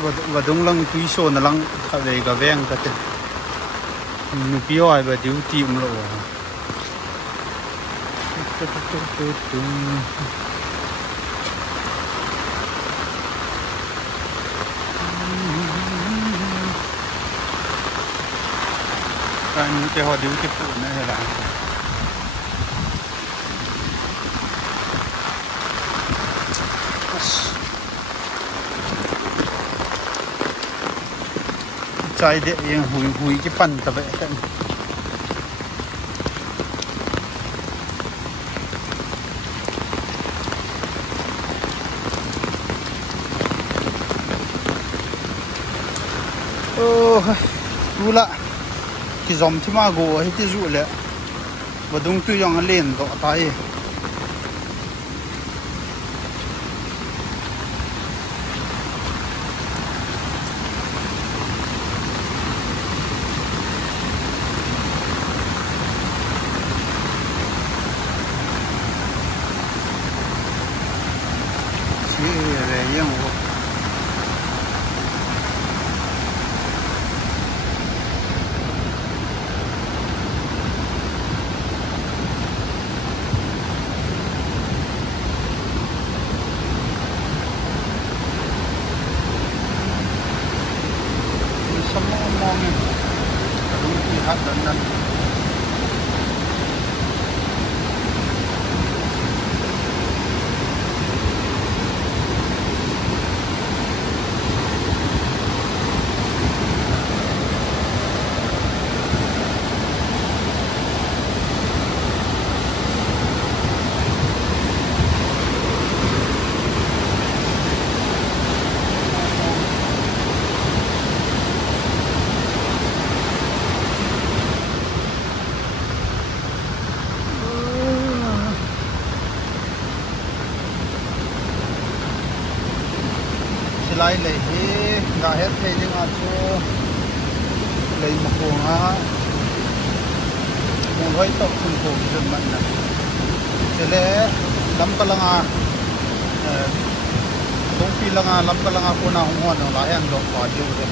vadung lang tuiso na lang khave ga veng ka te nu pio ai ba duty lo kan te ho duty pu na la chai de yang hui ki pan ta ba kan oh tula ki zom thi ma go hi ti zu le badung tu yang len do tai lai le hi ga het thei ding a chu lei ma ko nga mo hoi to kun ko jin man na sele lam ka langa dong pi langa lam ka langa ko na hong hon la yang do pa ju de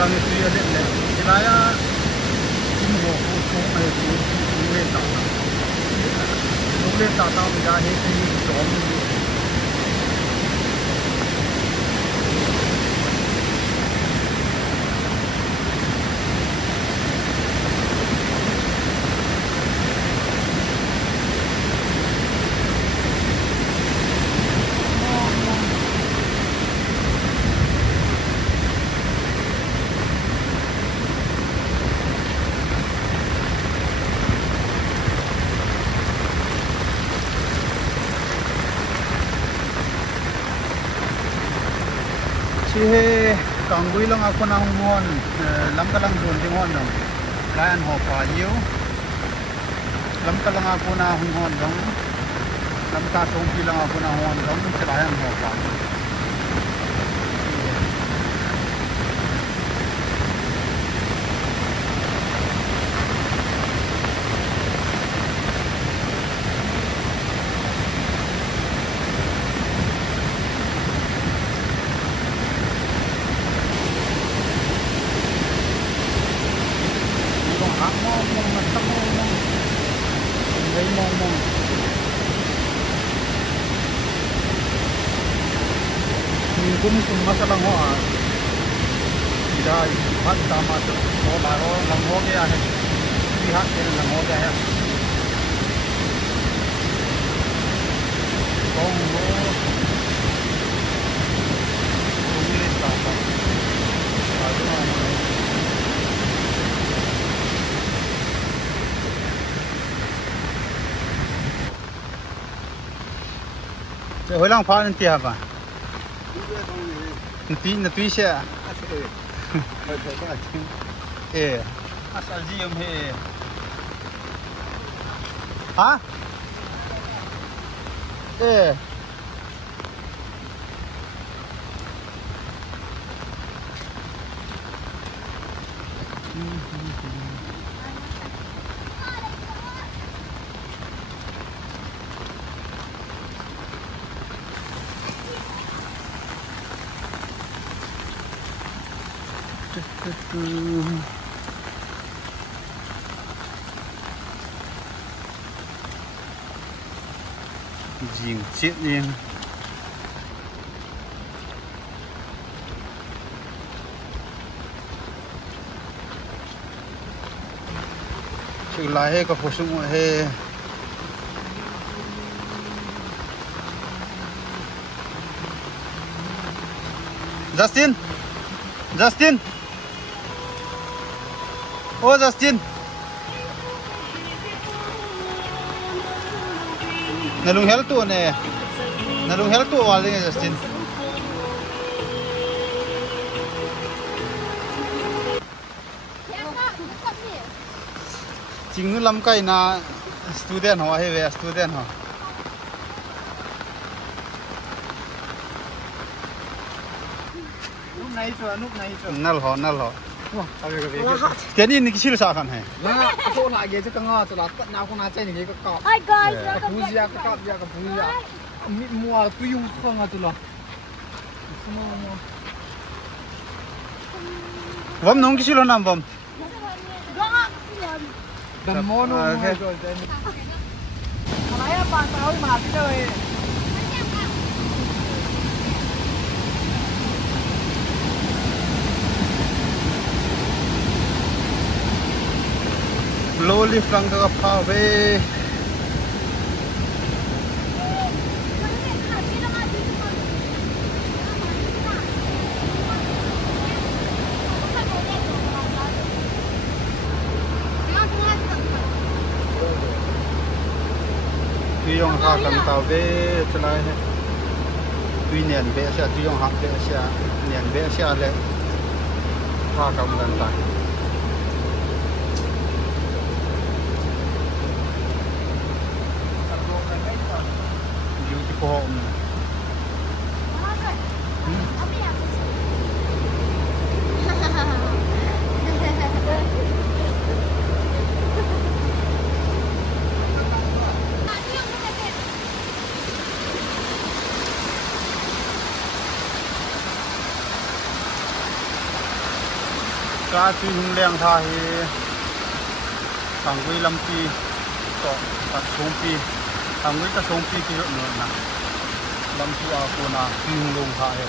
lang itu ya deh, kiranya ini mau kosong itu nulis data bisa ini jom. He kanggui lang ako na humon lam ka lang doon dingon dong layan ho pa yu lam ka lang ako na humon dong lam ka tong lang ako na humon dong layan ho pa kung masalang ho tidak ipat sama tu ho laro lang ho gaya hai pihak ke lang ho gaya hai kong ho kulit apa aduh hồi lang phá nên tiệp à tuy xe asal gì ông he hả dìm chết đi chữ lại hay có phụ sung hay Justin oh Justin nalung hel tu ne nalung hel tu wal ni Justin chính lắm cái na student ho hay về student ho lúc này nal ho cái này cái gì sao khăn hay là chỗ lại cái chứ ngõ chỗ đó nào con nào chơi những cái cọp Hi guys, cái bùi ra cái cọp ra cái bùi ra mua tôi dùng không à chỗ đó vâng nông cái gì lo nằm vâng đầm món rồi rồi lấy bàn tao mà cái đời loli flang ka pa be tuy yong ha kan tao be chlai he tuy nian be sia tuy yong ha be sia nian be sia le ha kam dan ta home cá tuy hung leng tha hi sang quy lâm pi to ta sông pi sang quy ta sông pi ki nữa na lâm pi a ko na tuy hung long tha he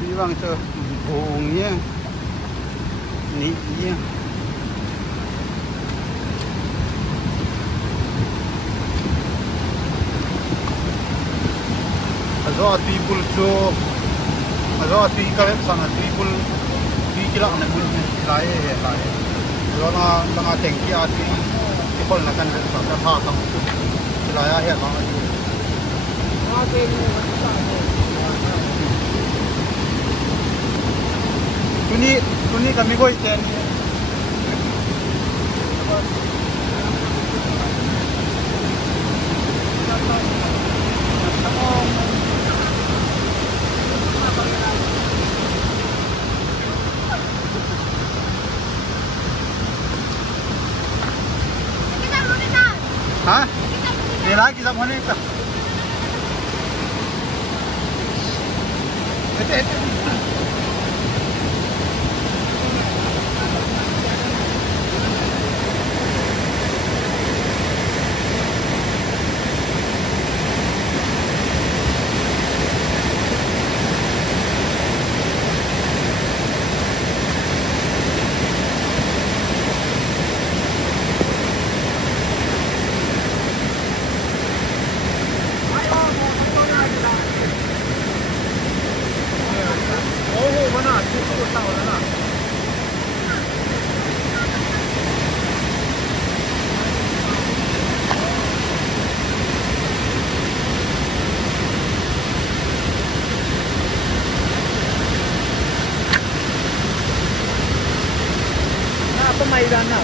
đi bằng chờ vùng nhé nị nhé do people cho do tùy các em sang tùy people tùy cái lạng này muốn lái do nó đang thành kia cái con là căn cứ sang cái pha không lái hiện nó Tuni kami ko iten. Hah? Dia lagi sama ni tak? pa may na